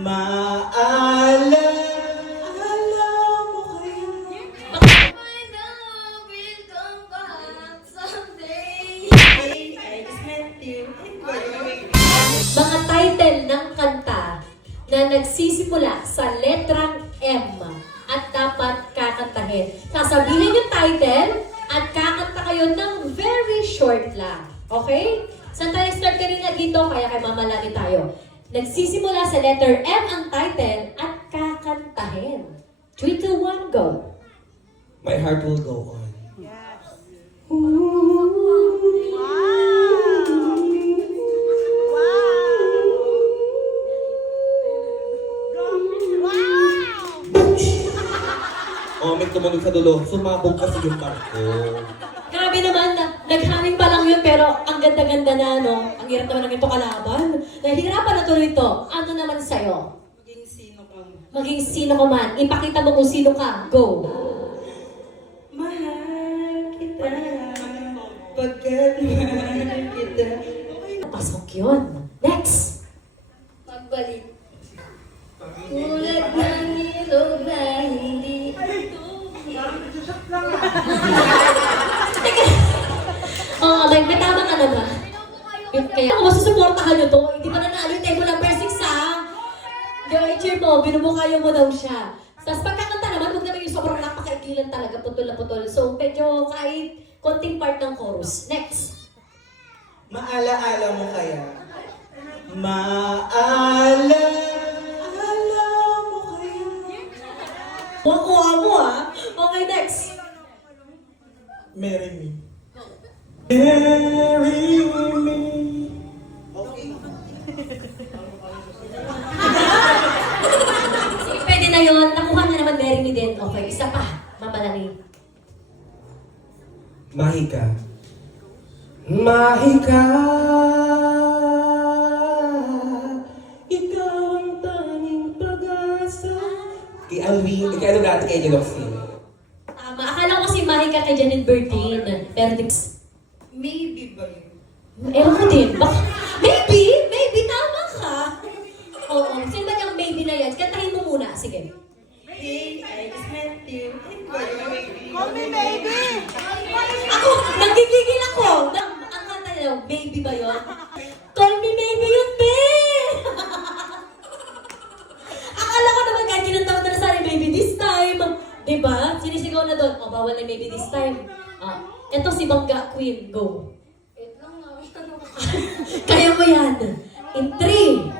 Maaalala mo kaya? My love will come back someday. I just met you. Mga title ng kanta na nagsisimula sa letrang M at dapat kakantahin. Sasabihin yung title at kakanta kayo ng very short lang. Okay? Saan tayo start kanina dito? Kaya kay mamalami tayo. Nagsisimula sa letter M ang title at kakantahin. 3, 2, 1, go! My heart will go on. Oh, may tumunog sa dulo. Sumabog kasi yung barko. Grabe naman, naghaming pa lang yun, pero ang ganda-ganda na, no? Ang hirap naman ng ito kalaban. Nahihirapan na tuloy ito. Ano naman sa'yo? Maging sino ka man. Maging sino ka man. Ipakita mo kung sino ka. Go! Mahal kita. Pagkat mahal kita. Pasok yun. Next! Pagbalik. Tulad ng ilog na hindi Oh, like, may tama ka na ba? Kaya kung masusuportahan nyo to, hindi pa nanalo yung table number 6 ha? Yung i-cheer mo, binumukayo mo daw siya. Tapos pagkakanta naman, huwag naman yung sobrang napakaikilan talaga, putol na putol. So, medyo kahit konting part ng chorus. Next! Maalaala mo kaya? Maalaala mo kaya? Kuha mo ha? Okay, next! Marry me. Marry me. Okay. Sige, pwede na yun. Nakuha niya naman Mary ni din. Okay, isa pa. Mamalaki. Mahika. Mahika. Ikaw ang tanging pag-asa. Kay Alvin, kay ano dati kay Jeloxy. Tama. Akala ko kasi Mahika kay Janet Berdin. Pero Maybe ba yun? ewan ko din. Maybe? Maybe. Tama ka. Oo. Sino ba yung maybe na yan? Kantahin mo muna. Sige. Hey, I just met you. Call me baby! Ako! Nagigigil ako! Ang kanta nila, baby ba yun? Call me maybe yun, be! Akala ko naman kahit kinanta ko na sana baby this time. Diba? Sinisigaw na doon. O, bawal na maybe this time. Ito si Bangga Queen. Go. wait lang na. Kaya mo yan. In 3,